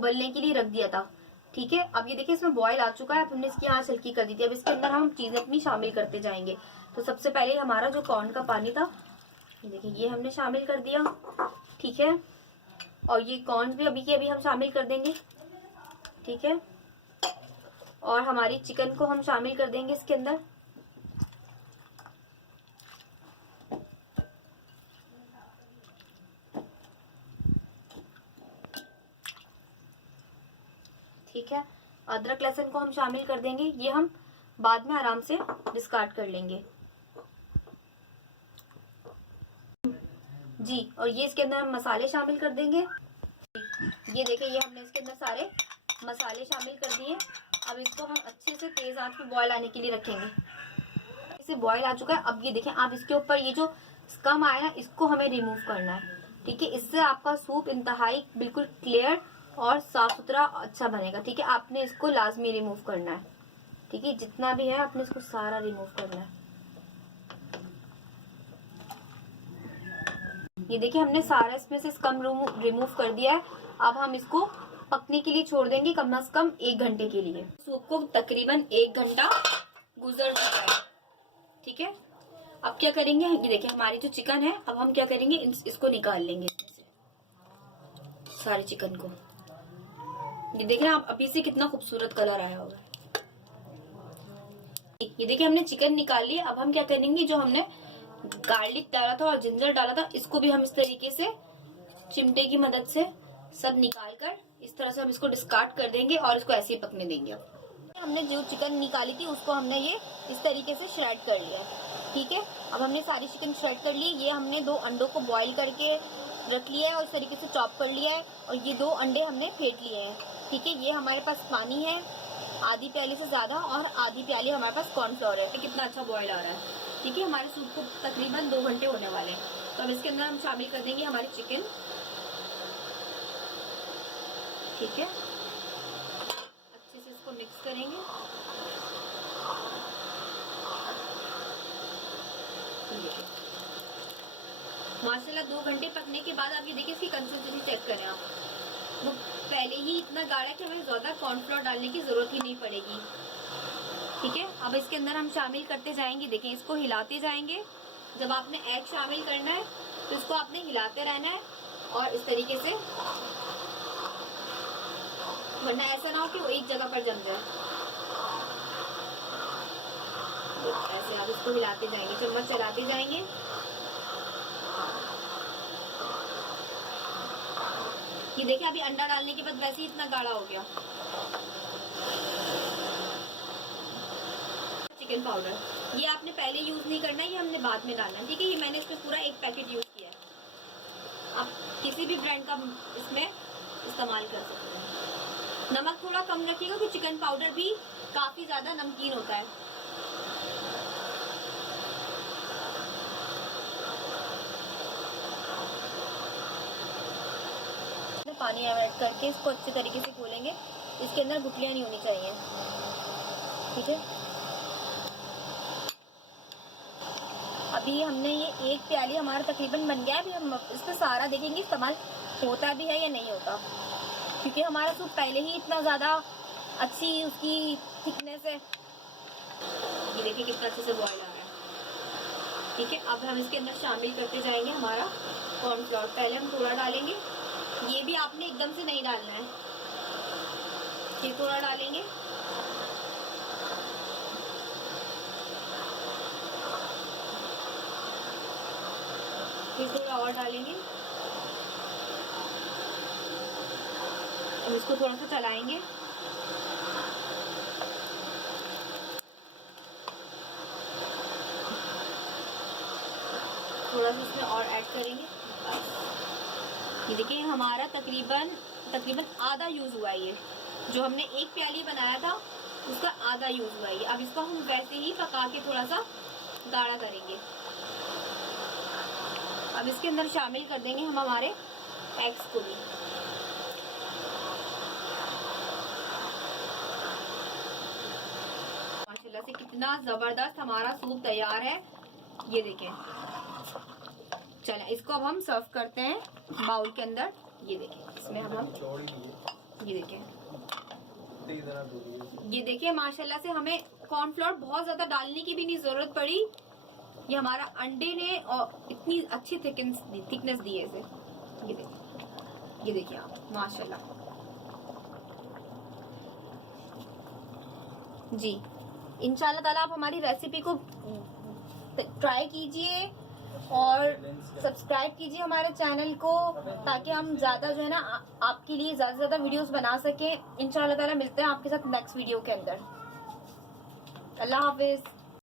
उबलने के लिए रख दिया था। ठीक है, अब ये देखिए इसमें बॉयल आ चुका है। अब हमने इसकी आंच हल्की कर दी थी। अब इसके अंदर हम चीजें अपनी शामिल करते जाएंगे। तो सबसे पहले हमारा जो कॉर्न का पानी था, ये देखिए ये हमने शामिल कर दिया। ठीक है, और ये कॉर्न भी अभी के अभी हम शामिल कर देंगे। ठीक है, और हमारी चिकन को हम शामिल कर देंगे इसके अंदर। ठीक है, अदरक लहसुन को हम शामिल कर देंगे। ये हम बाद में आराम से डिस्कार्ड कर लेंगे जी। और ये इसके अंदर हम मसाले शामिल कर देंगे। ये देखिए ये हमने इसके अंदर सारे मसाले शामिल कर दिए। अब इसको हम अच्छे से तेज आंच पे बॉयल आने के लिए रखेंगे। इसे बॉयल आ चुका है। अब ये देखें, आप इसके ऊपर ये जो स्कम आया ना, इसको हमें रिमूव करना है। ठीक है, इससे आपका सूप इंतहाई बिल्कुल क्लियर और साफ सुथरा अच्छा बनेगा। ठीक है, आपने इसको लाजमी रिमूव करना है। ठीक है, जितना भी है आपने इसको सारा रिमूव करना है। ये देखिए हमने सारा इसमें से स्कम रिमूव कर दिया है। अब हम इसको पकने के लिए छोड़ देंगे कम से कम 1 घंटे के लिए। सूप को तकरीबन 1 घंटा गुजर चुका है। ठीक है, अब क्या करेंगे, ये देखिए हमारी जो चिकन है, अब हम क्या करेंगे, इसको निकाल लेंगे इसमें से सारे चिकन को। ये देख रहे हैं आप, अभी से कितना खूबसूरत कलर आया होगा। ये देखिए हमने चिकन निकाल लिया। अब हम क्या करेंगे, जो हमने गार्लिक डाला था और जिंजर डाला था, इसको भी हम इस तरीके से चिमटे की मदद से सब निकाल कर इस तरह से हम इसको डिस्कार्ड कर देंगे और इसको ऐसे ही पकने देंगे। अब हमने जो चिकन निकाली थी उसको हमने ये इस तरीके से श्रेड कर लिया। ठीक है, अब हमने सारी चिकन श्रेड कर ली। ये हमने 2 अंडों को बॉईल करके रख लिया है और इस तरीके से चॉप कर लिया है। और ये 2 अंडे हमने फेंट लिए हैं। ठीक है, ये हमारे पास पानी है आधी प्याली से ज्यादा और आधी प्याली हमारे पास कॉर्नफ्लोर है। कितना अच्छा बॉईल आ रहा है। ठीक है, हमारे सूप को तकरीबन 2 घंटे होने वाले हैं। तो अब इसके अंदर हम शामिल कर देंगे हमारी चिकन। ठीक है, अच्छे से इसको मिक्स करेंगे। माशाल्लाह 2 घंटे पकने के बाद आप ये देखिए इसकी कंसिस्टेंसी चेक करें आप। वो पहले ही इतना गाढ़ा है कि हमें ज्यादा कॉर्नफ्लोर डालने की जरूरत ही नहीं पड़ेगी। ठीक है, अब इसके अंदर हम शामिल करते जाएंगे। देखें इसको हिलाते जाएंगे। जब आपने एग शामिल करना है तो इसको आपने हिलाते रहना है और इस तरीके से, वरना ऐसा ना हो कि वो एक जगह पर जम जाए। ऐसे आप इसको हिलाते जाएंगे, चम्मच चलाते जाएंगे। ये देखिए अभी अंडा डालने के बाद वैसे ही इतना गाढ़ा हो गया। चिकन पाउडर ये आपने पहले यूज नहीं करना है, ये हमने बाद में डालना है। ठीक है, ये मैंने इसमें पूरा 1 पैकेट यूज किया है। आप किसी भी ब्रांड का इसमें इस्तेमाल कर सकते हैं। नमक थोड़ा कम रखिएगा क्योंकि चिकन पाउडर भी काफी ज्यादा नमकीन होता है। पानी ऐड करके इसको अच्छे तरीके से घोलेंगे। इसके अंदर गुठलियां नहीं होनी चाहिए। ठीक है, अभी हमने ये 1 प्याली हमारा तकरीबन बन गया है। अभी हम इसमें सारा देखेंगे इस्तेमाल होता भी है या नहीं होता, क्योंकि हमारा सूप पहले ही इतना ज्यादा अच्छी उसकी थिकनेस है। ये देखिए कितना अच्छे से बॉईल आ रहा है। ठीक है, अब हम इसके अंदर शामिल करते जाएंगे हमारा कॉर्नफ्लोर। पहले हम थोड़ा डालेंगे, ये भी आपने एकदम से नहीं डालना है। ये थोड़ा डालेंगे, फिर थोड़ा और डालेंगे। अब इसको थोड़ा सा चलाएंगे। थोड़ा सा इसमें और ऐड करेंगे। ये देखिए हमारा तकरीबन आधा यूज हुआ है। ये जो हमने 1 प्याली बनाया था उसका आधा यूज हुआ है। अब इसको हम वैसे ही पका के थोड़ा सा गाढ़ा करेंगे। अब इसके अंदर शामिल कर देंगे हम हमारे एग्स को भी। माशाल्लाह से कितना जबरदस्त हमारा सूप तैयार है। ये देखें, चलें इसको अब हम सर्व करते हैं बाउल के अंदर। ये देखें इसमें हम ये देखिए, ये देखिए माशाल्लाह से हमें कॉर्नफ्लोर बहुत ज्यादा डालने की भी नहीं जरूरत पड़ी। ये हमारा अंडे ने और इतनी अच्छी थिकनेस दी है इसे। ये देखिए आप माशाल्लाह जी। इंशाल्लाह ताला आप हमारी रेसिपी को ट्राई कीजिए और सब्सक्राइब कीजिए हमारे चैनल को, ताकि हम ज्यादा जो है ना आपके लिए ज्यादा से ज्यादा वीडियोस बना सकें। इंशाल्लाह ताला मिलते हैं आपके साथ नेक्स्ट वीडियो के अंदर। अल्लाह हाफिज।